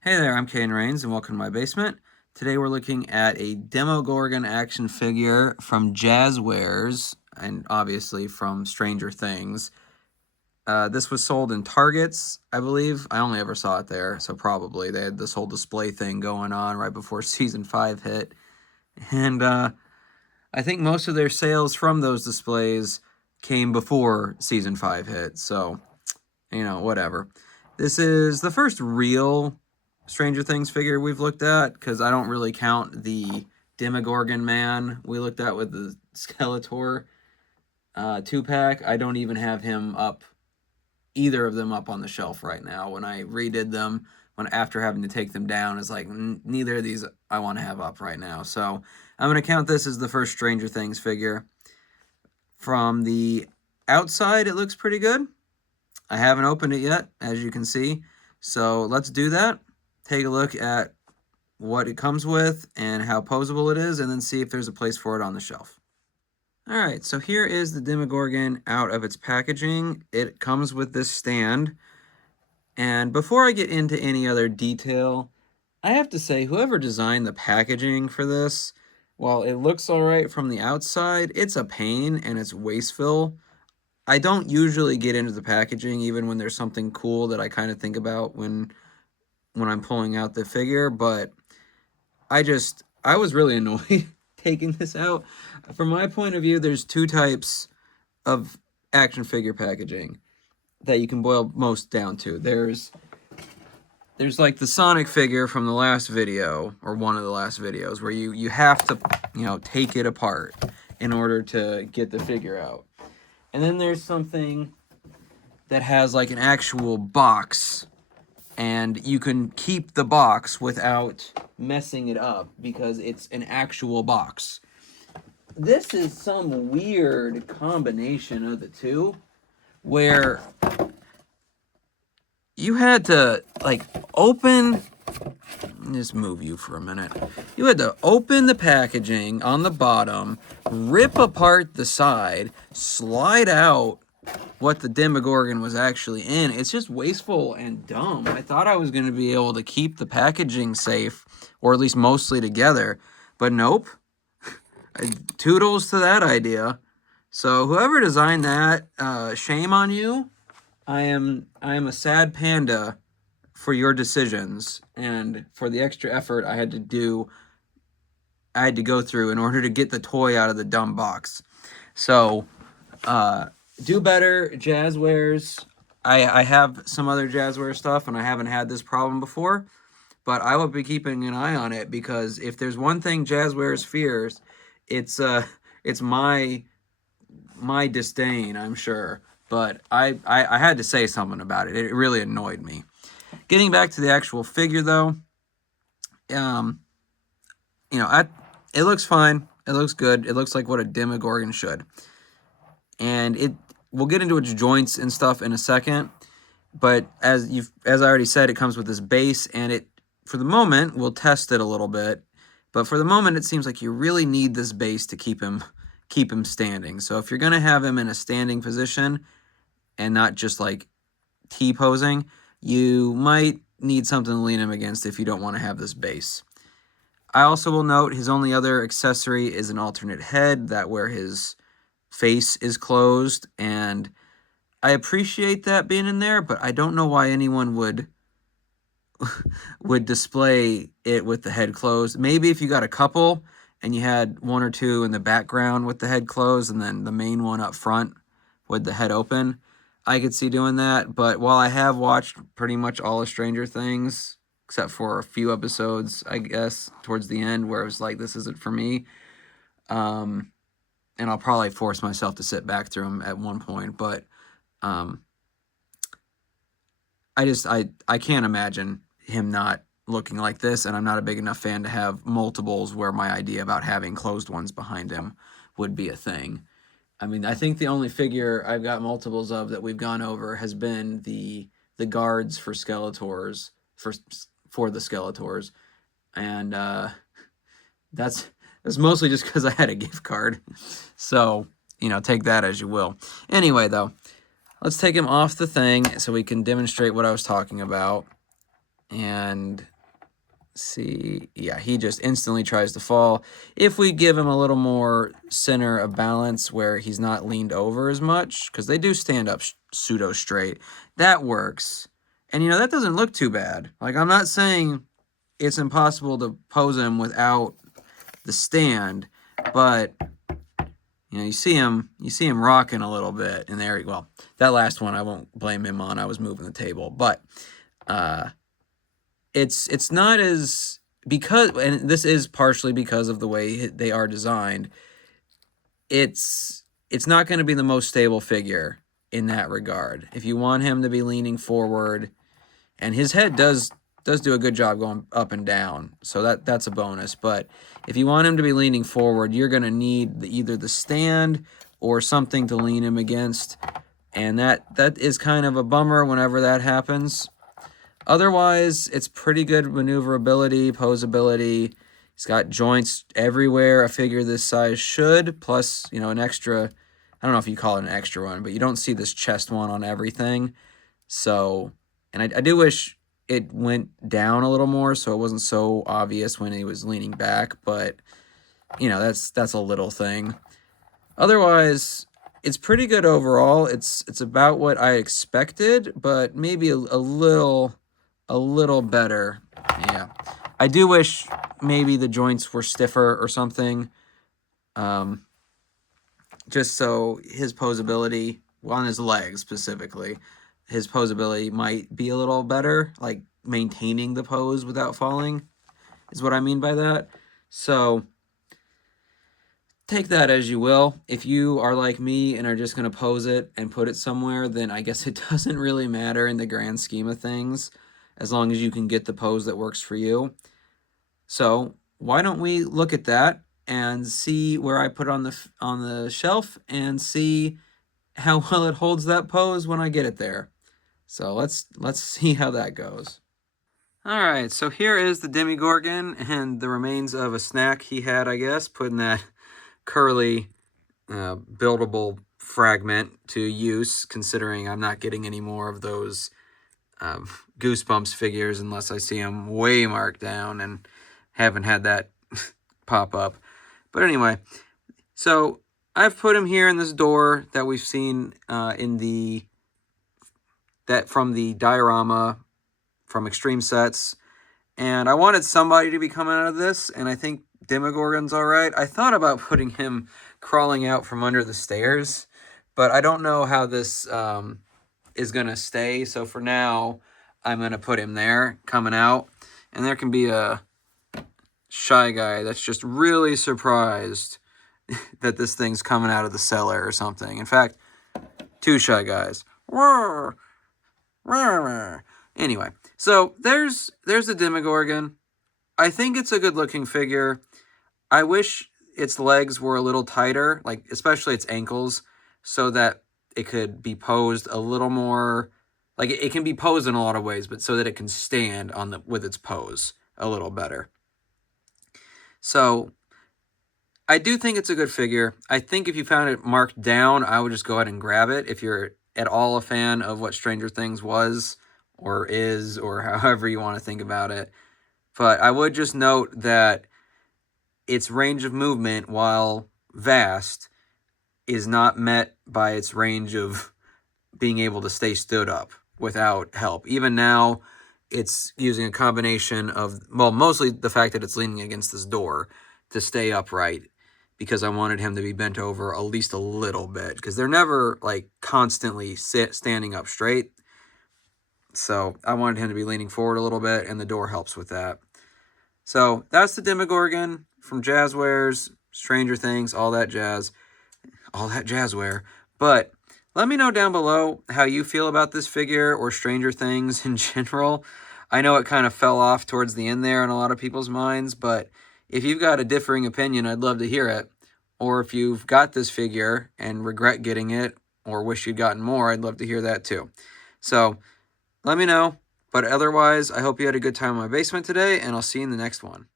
Hey there, I'm Kane Rains, and welcome to my basement. Today we're looking at a Demogorgon action figure from Jazzwares, and obviously from Stranger Things. This was sold in Targets, I believe. I only ever saw it there, so probably they had this whole display thing going on right before Season 5 hit. And I think most of their sales from those displays came before Season 5 hit, so, whatever. This is the first real Stranger Things figure we've looked at, because I don't really count the Demogorgon man we looked at with the Skeletor 2-pack. I don't even have him up, either of them up on the shelf right now. When I redid them, after having to take them down, it's like, neither of these I want to have up right now. So I'm going to count this as the first Stranger Things figure. From the outside, it looks pretty good. I haven't opened it yet, as you can see. So let's do that. Take a look at what it comes with and how posable it is, and then see if there's a place for it on the shelf. Alright, so here is the Demogorgon out of its packaging. It comes with this stand. And before I get into any other detail, I have to say, whoever designed the packaging for this, while it looks alright from the outside, it's a pain and it's wasteful. I don't usually get into the packaging, even when there's something cool that I kind of think about when I'm pulling out the figure, but I was really annoyed taking this out. From my point of view, there's two types of action figure packaging that you can boil most down to. There's like the Sonic figure from the last video, or one of the last videos, where you have to, take it apart in order to get the figure out. And then there's something that has like an actual box, and you can keep the box without messing it up because it's an actual box. This is some weird combination of the two, where you had to like open, just move you for a minute. You had to open the packaging on the bottom, rip apart the side, slide out what the Demogorgon was actually in. It's just wasteful and dumb. I thought I was going to be able to keep the packaging safe, or at least mostly together, but nope. Toodles to that idea. So whoever designed that, shame on you. I am a sad panda for your decisions and for the extra effort I had to go through in order to get the toy out of the dumb box. So, do better, Jazzwares. I have some other Jazzware stuff, and I haven't had this problem before, but I will be keeping an eye on it, because if there's one thing Jazzwares fears, it's my disdain, I'm sure. But I had to say something about it. It really annoyed me. Getting back to the actual figure, though, it looks fine. It looks good. It looks like what a Demogorgon should. And we'll get into its joints and stuff in a second. But as I already said, it comes with this base, and for the moment, we'll test it a little bit. But for the moment, it seems like you really need this base to keep him standing. So if you're going to have him in a standing position and not just like T-posing, you might need something to lean him against if you don't want to have this base. I also will note his only other accessory is an alternate head, that where his face is closed, and I appreciate that being in there, but I don't know why anyone would display it with the head closed. Maybe if you got a couple and you had one or two in the background with the head closed and then the main one up front with the head open, I could see doing that. But while I have watched pretty much all of Stranger Things, except for a few episodes, I guess, towards the end, where it was like, this isn't for me, and I'll probably force myself to sit back through them at one point, but I can't imagine him not looking like this, and I'm not a big enough fan to have multiples where my idea about having closed ones behind him would be a thing. I mean, I think the only figure I've got multiples of that we've gone over has been the guards for Skeletors, for the Skeletors, and that's mostly just because I had a gift card. So, take that as you will. Anyway, though, let's take him off the thing so we can demonstrate what I was talking about. And see, yeah, he just instantly tries to fall. If we give him a little more center of balance where he's not leaned over as much, because they do stand up pseudo straight, that works. And you know, that doesn't look too bad. Like, I'm not saying it's impossible to pose him without the stand, but you know, you see him rocking a little bit, and there, well, that last one I won't blame him on. I was moving the table, but it's not as, because, and this is partially because of the way they are designed. It's not going to be the most stable figure in that regard. If you want him to be leaning forward, and his head does do a good job going up and down, so that's a bonus. But if you want him to be leaning forward, you're going to need either the stand or something to lean him against, and that is kind of a bummer whenever that happens. Otherwise, it's pretty good maneuverability, posability. He's got joints everywhere a figure this size should, plus, you know, an extra, I don't know if you call it an extra one, but you don't see this chest one on everything. So, and I do wish it went down a little more so it wasn't so obvious when he was leaning back, but, you know, that's a little thing. Otherwise, it's pretty good overall. It's about what I expected, but maybe a little better. Yeah. I do wish maybe the joints were stiffer or something. Just so his posability, well, on his legs specifically, his posability might be a little better, like maintaining the pose without falling is what I mean by that. So take that as you will. If you are like me and are just going to pose it and put it somewhere, then I guess it doesn't really matter in the grand scheme of things, as long as you can get the pose that works for you. So why don't we look at that and see where I put on the shelf and see how well it holds that pose when I get it there. So let's see how that goes. All right, so here is the Demogorgon and the remains of a snack he had, I guess, putting that curly buildable fragment to use, considering I'm not getting any more of those Goosebumps figures unless I see them way marked down, and haven't had that pop up. But anyway, so I've put him here in this door that we've seen from the diorama from Extreme Sets, and I wanted somebody to be coming out of this, and I think Demogorgon's all right. I thought about putting him crawling out from under the stairs, but I don't know how this is going to stay, so for now, I'm going to put him there, coming out, and there can be a Shy Guy that's just really surprised that this thing's coming out of the cellar or something. In fact, two Shy Guys. Anyway, so there's the Demogorgon. I think it's a good-looking figure. I wish its legs were a little tighter, like especially its ankles, so that it could be posed a little more, like it can be posed in a lot of ways, but so that it can stand with its pose a little better. So I do think it's a good figure. I think if you found it marked down, I would just go ahead and grab it. If you're at all a fan of what Stranger Things was or is, or however you want to think about it. But I would just note that its range of movement, while vast, is not met by its range of being able to stay stood up without help. Even now, it's using a combination of, well, mostly the fact that it's leaning against this door to stay upright, because I wanted him to be bent over at least a little bit, because they're never like constantly standing up straight. So I wanted him to be leaning forward a little bit, and the door helps with that. So that's the Demogorgon from Jazzwares, Stranger Things, all that jazz, all that jazzware. But let me know down below how you feel about this figure or Stranger Things in general. I know it kind of fell off towards the end there in a lot of people's minds, but if you've got a differing opinion, I'd love to hear it. Or if you've got this figure and regret getting it or wish you'd gotten more, I'd love to hear that too. So let me know. But otherwise, I hope you had a good time in my basement today, and I'll see you in the next one.